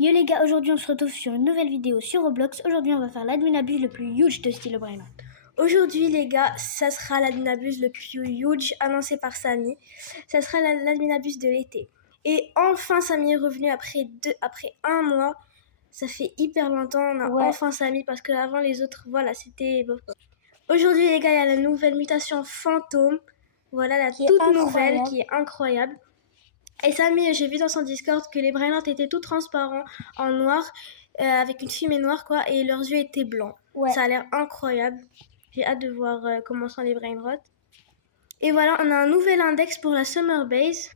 Yo les gars, aujourd'hui on se retrouve sur une nouvelle vidéo sur Roblox. Aujourd'hui on va faire l'adminabuse le plus huge de Style Brainrot. Aujourd'hui les gars, ça sera l'adminabuse le plus huge annoncé par Samy. Ça sera l'adminabuse de l'été. Et enfin Samy est revenu après un mois. Ça fait hyper longtemps, on a enfin Samy parce que avant les autres, voilà, c'était... Aujourd'hui les gars, il y a la nouvelle mutation fantôme. Voilà, la toute nouvelle qui est incroyable. Et Samy, j'ai vu dans son Discord que les Brainrot étaient tout transparents en noir, avec une fumée noire quoi, et leurs yeux étaient blancs. Ouais. Ça a l'air incroyable. J'ai hâte de voir comment sont les Brainrot. Et voilà, on a un nouvel index pour la Summer Base.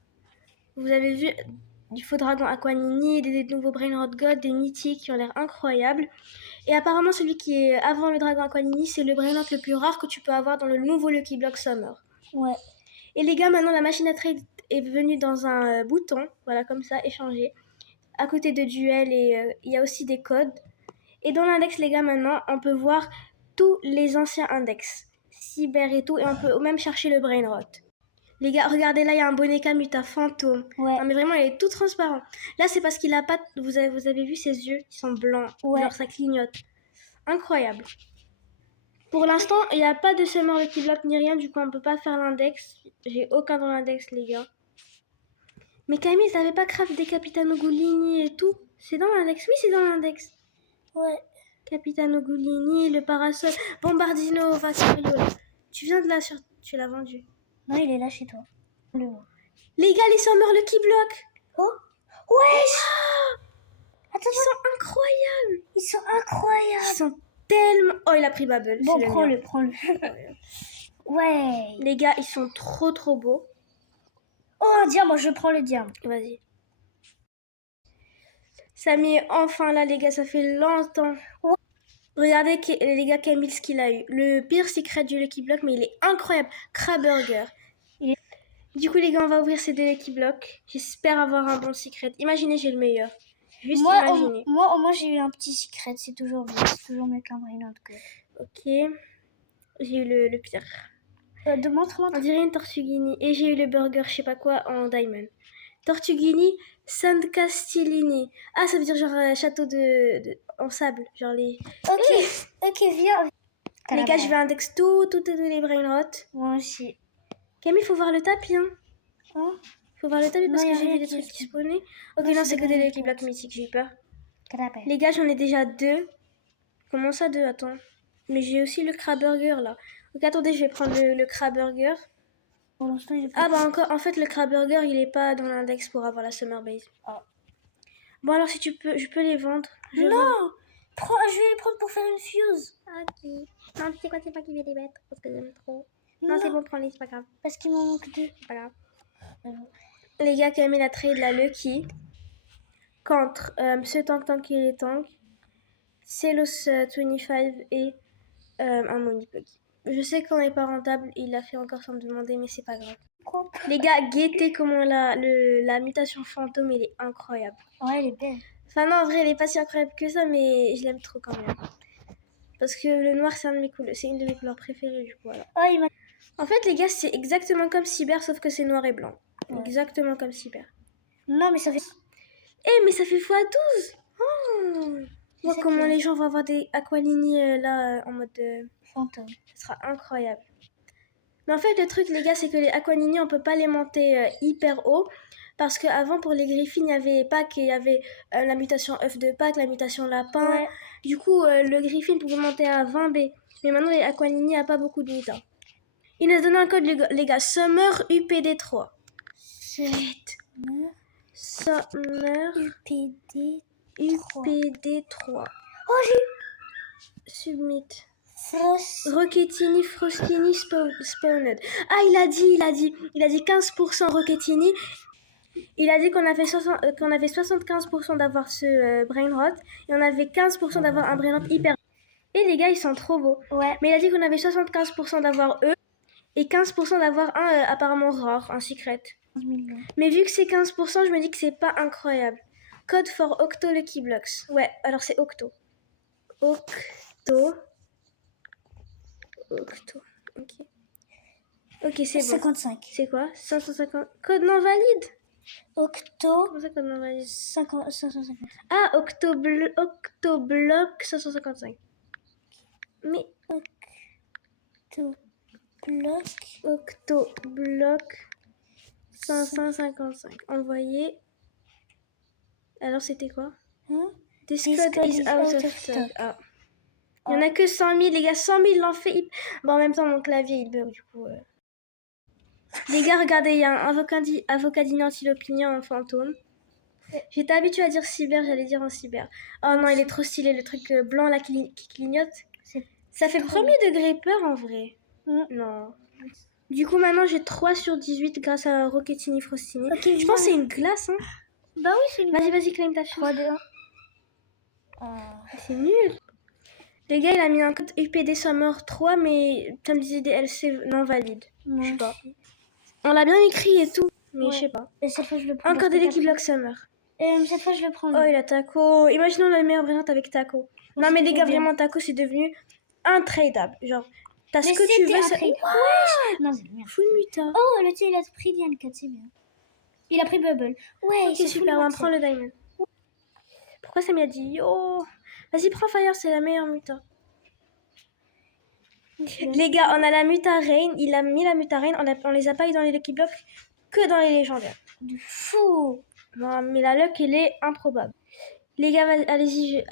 Vous avez vu du faux dragon Aquanini, des nouveaux Brainrot God, des mythiques qui ont l'air incroyables. Et apparemment, celui qui est avant le dragon Aquanini, c'est le Brainrot le plus rare que tu peux avoir dans le nouveau Lucky Block Summer. Ouais. Et les gars, maintenant la machine à trade est venue dans un bouton, voilà, comme ça, échanger. À côté de Duel, et il y a aussi des codes. Et dans l'index, les gars, maintenant, on peut voir tous les anciens index, cyber et tout, et on peut même chercher le Brainrot. Les gars, regardez là, il y a un bonnet muta fantôme. Ouais. Non, mais vraiment, il est tout transparent. Là, c'est parce qu'il a pas. Vous avez vu ses yeux, ils sont blancs. Ouais. Genre, ça clignote. Incroyable. Pour l'instant, il n'y a pas de Summer Lucky Block ni rien, du coup, on peut pas faire l'index. J'ai aucun dans l'index, les gars. Mais Camille, t'avais pas craft des Capitano Gulini et tout? C'est dans l'index? Oui, c'est dans l'index. Ouais. Capitano Gulini, le parasol, Bombardino, Vacario. Tu viens de là, tu l'as vendu. Non, il est là chez toi. Les gars, les Summer Lucky Block. Oh. Wesh. Attends, ils sont incroyables. Ils sont incroyables. Ils sont tellement... Oh, il a pris Bubble. Bon, prends-le. Ouais. Les gars, ils sont trop beaux. Oh, un diamant, je prends le diamant. Vas-y. Samy est enfin là, les gars, ça fait longtemps. Ouais. Regardez, les gars, Camille, ce qu'il a eu. Le pire secret du Lucky Block, mais il est incroyable. Crabburger. Du coup, les gars, on va ouvrir ces deux Lucky Blocks. J'espère avoir un bon secret. Imaginez, j'ai le meilleur. Juste imaginez. Moi, au moins, j'ai eu un petit secret. C'est toujours bien. C'est toujours mieux qu'un Brainrot God. Ok. J'ai eu le pire. Montre-moi. On dirait une Tortuguini. Et j'ai eu le burger, je sais pas quoi, en diamond. Tortuguini, San Castellini. Ah, ça veut dire genre château en sable. Genre les... Ok, viens. Les gars, je vais index tous les Brainrot. Moi aussi. Camille, faut voir le tapis, hein. Hein? Faut voir le tapis parce que j'ai vu des trucs qui spawnaient. Ok, non, c'est que des Lucky Block mythiques, j'ai eu peur. Les gars, j'en ai déjà 2. Comment ça 2? Attends. Mais j'ai aussi le Crabburger là. Ok, attendez, je vais prendre le Crabburger. Pour l'instant, ah bah encore, en fait, le Crabburger, il est pas dans l'index pour avoir la Summer Base. Oh. Bon alors, si tu peux, je peux les vendre. Non, je vais les prendre pour faire une fuse. Ok. Non, tu sais quoi, c'est pas qui vais les mettre parce que j'aime trop. Non, c'est bon, prends-les, c'est pas grave. Parce qu'il m'en manque 2. C'est pas grave. Les gars, Camille a trade la Lucky contre ce tank et les tanks, Celos 25 et un Monipug. Je sais qu'on n'est pas rentable, il l'a fait encore sans me demander, mais c'est pas grave. Les gars, guettez comment la mutation fantôme, elle est incroyable. Ouais, elle est belle. Enfin non, en vrai, elle est pas si incroyable que ça, mais je l'aime trop quand même. Parce que le noir, c'est une de mes couleurs préférées, du coup, voilà. Oh, en fait, les gars, c'est exactement comme Cyber, sauf que c'est noir et blanc. Ouais. Exactement comme Cyber. Non, mais ça fait... mais ça fait x12. Oh. Moi, comment les gens vont avoir des Aqualini là, en mode... fantôme. Ce sera incroyable. Mais en fait, le truc, les gars, c'est que les Aquanini, on peut pas les monter hyper haut. Parce qu'avant, pour les Griffins, il y avait Pâques et il y avait la mutation œuf de Pâques, la mutation lapin. Ouais. Du coup, le Griffin pouvait monter à 20 B. Mais maintenant, les Aquanini n'ont pas beaucoup de mutas. Il nous a donné un code, les gars. Summer UPD3. Summer UPD3. Oh, j'ai... Submit. Roquetini, Frostini, Spawned. Ah, il a dit 15% Roquetini. Il a dit qu'on avait 75% d'avoir ce Brainrot et on avait 15% d'avoir un Brainrot hyper. Et les gars, ils sont trop beaux. Ouais. Mais il a dit qu'on avait 75% d'avoir eux et 15% d'avoir un apparemment rare, un secret. Mais vu que c'est 15%, je me dis que c'est pas incroyable. Code for Octo Lucky Blocks. Ouais, alors c'est Octo. Octo. Ok. Ok, c'est bon. 55. C'est quoi? 550. Code non valide? Octo. Comment ça qu'on envoie 550. Ah, Octoblock 555. Mais Octoblock 555. Envoyé. Alors c'était quoi? Hein? This This code code is is out out of of stock. stock. Ah. Il y en a que 100 000, les gars. 100 000 l'ont fait. Bon, en même temps, mon clavier, il bug, du coup. Les gars, regardez, il y a un avocat d'identité en fantôme. J'étais habituée à dire cyber, j'allais dire en cyber. Oh non, il est trop stylé, le truc blanc là qui clignote. Ça fait premier degré peur en vrai. Non. Du coup, maintenant, j'ai 3 sur 18 grâce à Rockettini Frostini. Ok, Je pense que c'est une glace, hein. Bah oui, c'est une Vas-y, claim ta chance. 3, 2, 1. C'est nul. Les gars, il a mis un code UPD Summer 3, mais ça me disait DLC non valide. Je sais pas. On l'a bien écrit et tout, mais je sais pas. Et cette fois, je le prends. Encore des Lucky Block Summer. Cette fois, je le prends. Oh, il a Taco. Imaginons la meilleure variante avec Taco. Non, mais les gars, vraiment, Taco, c'est devenu intradable. Genre, t'as ce que tu veux, ça. Ouais. Non, c'est bien. Full muta. Oh, le tien, il a pris Diane 4, c'est bien. Il a pris Bubble. Ouais, Ok, super, on prend le Diamond. Pourquoi ça m'a dit yo? Vas-y, prends Fire, c'est la meilleure muta. Les gars, on a la muta Rain. Il a mis la muta Rain. On les a pas eu dans les Lucky Blocks que dans les légendaires. Du fou. Non, mais la luck, elle est improbable. Les gars, allez-y,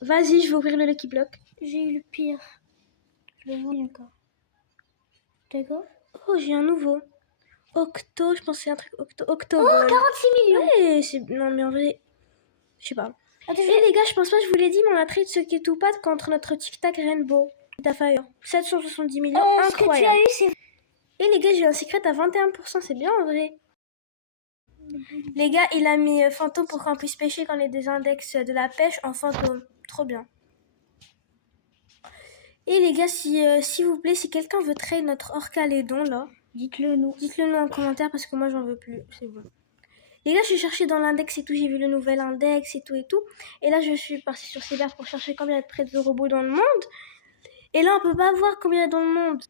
vas-y, je vais ouvrir le Lucky Block. J'ai eu le pire. Je le vois encore. D'accord? Oh, j'ai un nouveau. Octo, je pense que c'est un truc Octo. Oh, 46 millions. Ouais, non, mais en vrai, je sais pas. Et les gars, je pense pas, je vous l'ai dit, mais on a trade ce qui est tout pas contre notre tic-tac Rainbow. Fire. 770 millions, incroyable. Ce que tu as eu, c'est... Et les gars, j'ai eu un secret à 21%, c'est bien en vrai. Les gars, il a mis fantôme pour qu'on puisse pêcher quand on est des index de la pêche en fantôme. Trop bien. Et les gars, s'il vous plaît, si quelqu'un veut trade notre Orcalédon là, dites-le nous. Dites-le nous en commentaire parce que moi j'en veux plus. C'est bon. Les gars, j'ai cherché dans l'index et tout, j'ai vu le nouvel index et tout et tout. Et là, je suis partie sur Cyber pour chercher combien il y a de trades de robots dans le monde. Et là, on peut pas voir combien il y a dans le monde.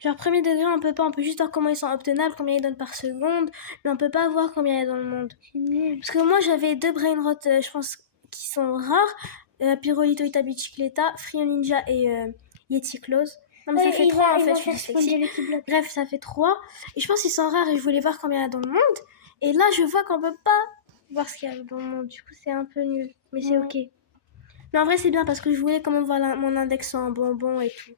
Genre, premier degré, on peut pas. On peut juste voir comment ils sont obtenables, combien ils donnent par seconde. Mais on peut pas voir combien il y a dans le monde. Parce que moi, j'avais 2 Brainrot, je pense, qui sont rares. Pyrolito Itabi Chicleta, Frio Ninja et Yeti Close. Non, mais ça fait 3 en fait, je suis dyslexique. Bref, ça fait 3. Et je pense qu'ils sont rares et je voulais voir combien il y a dans le monde. Et là, je vois qu'on peut pas voir ce qu'il y a dans le monde. Du coup, c'est un peu nul. Mais c'est ok. Mais en vrai, c'est bien parce que je voulais quand même voir mon index en bonbon et tout.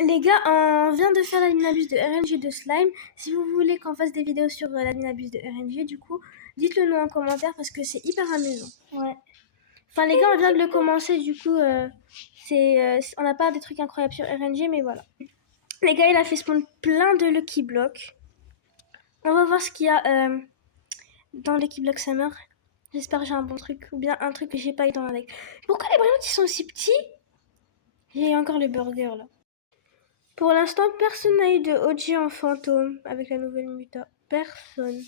Les gars, on vient de faire la Minabus de RNG de Slime. Si vous voulez qu'on fasse des vidéos sur la Minabus de RNG, du coup, dites-le nous en commentaire parce que c'est hyper amusant. Ouais. Enfin, les gars, on vient de le commencer, du coup, on n'a pas des trucs incroyables sur RNG, mais voilà. Les gars, il a fait spawn plein de Lucky Block. On va voir ce qu'il y a dans Lucky Block Summer. J'espère que j'ai un bon truc, ou bien un truc que j'ai pas eu dans l'index. Pourquoi les brillants ils sont aussi petits? J'ai encore le burger, là. Pour l'instant, personne n'a eu de OG en fantôme avec la nouvelle muta. Personne.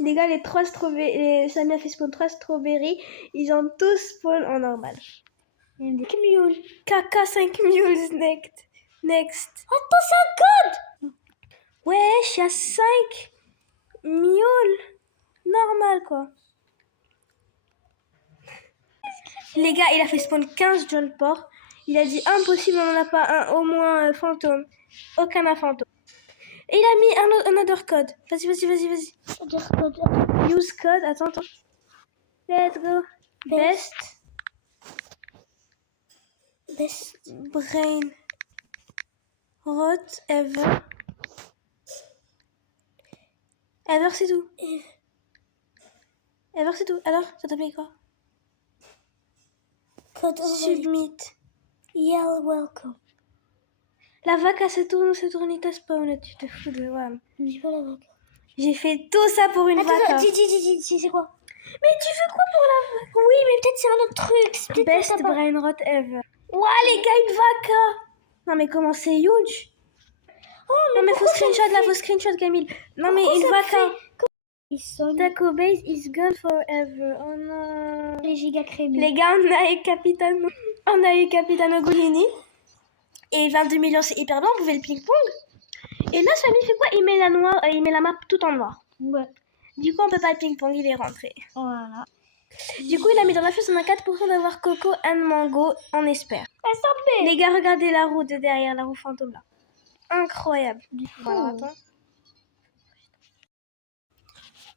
Les gars, les 3 strawberries, Samy a fait spawn 3 strawberries, ils ont tous spawn en normal. Il y a des mules. Caca 5 mules next. Attends, c'est un code. Wesh, il y a 5 mules. Normal, quoi. Les gars, il a fait spawn 15 John Port. Il a dit impossible, on n'en a pas un, au moins fantôme. Aucun à fantôme. Et il a mis un other code. Vas-y. Use code, attends. Let's go. Best brain rot ever. Ever, c'est tout. Ever, c'est tout. Alors, ça t'a payé quoi? Code Submit. You're welcome. La vaca se tourne, il t'a spawn. Tu te fous de moi. Ne dis pas la vaca. J'ai fait tout ça pour une vaca. Attends, dis, c'est quoi? Mais tu veux quoi pour la vaca? Oui, mais peut-être c'est un autre truc. Best brain rot ever. Ouah, les gars, une vaca. Non, mais comment c'est huge? Oh, mais non, mais faux screenshot, Camille. Non, mais une vaca. Taco Base is gone forever. Oh non. Les gigas crémés. Les gars, on a eu Capitano Golini. Et 22 millions, c'est hyper bien. On pouvait le ping-pong. Et là, Samy fait quoi? Il met la map tout en noir. Ouais. Du coup, on peut pas le ping-pong, il est rentré. Voilà. Du coup, il a mis dans la fiche, on a 4% d'avoir Coco and Mango, on espère. Les gars, regardez la roue de derrière, la roue fantôme là. Incroyable. Voilà, attends.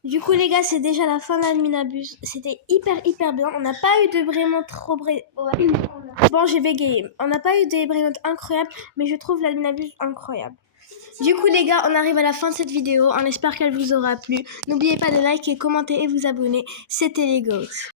Du coup, les gars, c'est déjà la fin de l'Adminabus. C'était hyper bien. On n'a pas eu de vraiment trop... Bon, j'ai bégayé. On n'a pas eu des brainotes incroyables, mais je trouve l'Adminabus incroyable. Du coup, les gars, on arrive à la fin de cette vidéo. On espère qu'elle vous aura plu. N'oubliez pas de liker, commenter et vous abonner. C'était les gosses.